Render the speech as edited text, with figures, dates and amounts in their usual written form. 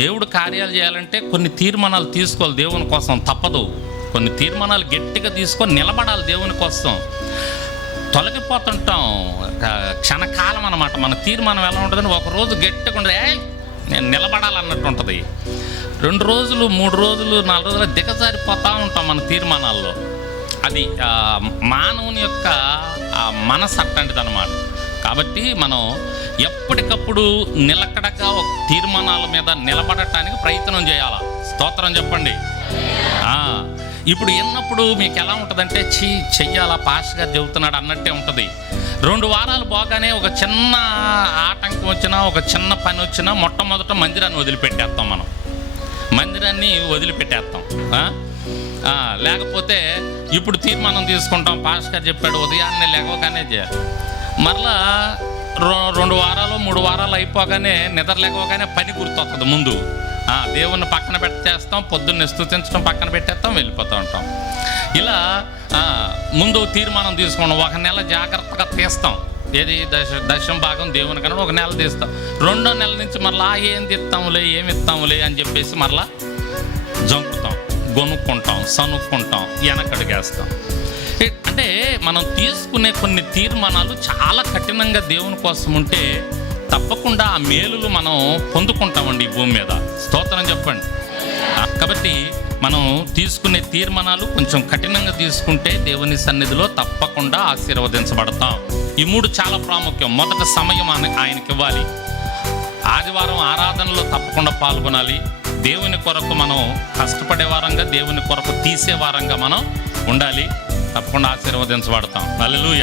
దేవుడు కార్యాలు చేయాలంటే కొన్ని తీర్మానాలు తీసుకోవాలి దేవుని కోసం, తప్పదు. కొన్ని తీర్మానాలు గట్టిగా తీసుకొని నిలబడాలి దేవుని కోసం. తొలగిపోతుంటాం క్షణకాలం అన్నమాట. మన తీర్మానం ఎలా ఉంటుందని ఒకరోజు గట్టిగా ఉండదు, నేను నిలబడాలన్నట్టు ఉంటుంది. 2 రోజులు 3 రోజులు 4 రోజులు దిగజారిపోతూ ఉంటాం మన తీర్మానాల్లో. అది మానవుని యొక్క మనసు అట్టంటిది అన్నమాట. కాబట్టి మనం ఎప్పటికప్పుడు నిలకడగా ఒక తీర్మానాల మీద నిలబడటానికి ప్రయత్నం చేయాలి. స్తోత్రం చెప్పండి. ఇప్పుడు విన్నప్పుడు మీకు ఎలా ఉంటుందంటే, చెయ్యాలా పాస్టర్ గారు చెబుతున్నాడు అన్నట్టే ఉంటుంది. 2 వారాలు పోగానే ఒక చిన్న ఆటంకం వచ్చినా, ఒక చిన్న పని వచ్చినా మొట్టమొదట మందిరాన్ని వదిలిపెట్టేస్తాం. మనం మందిరాన్ని వదిలిపెట్టేస్తాం. లేకపోతే ఇప్పుడు తీర్మానం తీసుకుంటాం, పాస్టర్ గారు చెప్పాడు ఉదయాన్నే లేవగానే చేయాలి. మరలా 2 వారాలు 3 వారాలు అయిపోగానే నిద్ర లేకపోగానే పని గుర్తొస్తుంది ముందు. దేవుణ్ణి పక్కన పెట్టేస్తాం, పొద్దున్నే స్తుతించడం పక్కన పెట్టేస్తాం, వెళ్ళిపోతూ ఉంటాం. ఇలా ముందు తీర్మానం తీసుకున్నాం, 1 నెల జాగ్రత్తగా తీస్తాం. ఏది దశం భాగం దేవుని కన్నా 1 నెల తీస్తాం. 2వ నెల నుంచి మరలా ఏం తీస్తాములే ఏమి ఇస్తాములే అని చెప్పేసి మరలా జంపుతాం, గొనుక్కుంటాం, సనుక్కుంటాం, వెనకడుగేస్తాం. అంటే మనం తీసుకునే కొన్ని తీర్మానాలు చాలా కఠినంగా దేవుని కోసం ఉంటే తప్పకుండా ఆ మేలులు మనం పొందుకుంటామండి ఈ భూమి మీద. స్తోత్రం చెప్పండి. కాబట్టి మనం తీసుకునే తీర్మానాలు కొంచెం కఠినంగా తీసుకుంటే దేవుని సన్నిధిలో తప్పకుండా ఆశీర్వదించబడతాం. ఈ 3 చాలా ప్రాముఖ్యం. మొదట సమయం ఆయనకి ఇవ్వాలి. ఆదివారం ఆరాధనలో తప్పకుండా పాల్గొనాలి. దేవుని కొరకు మనం కష్టపడే వారంగా, దేవుని కొరకు తీసే వారంగా మనం ఉండాలి. తప్పకుండా ఆశీర్వదించబడతాం. హల్లెలూయా.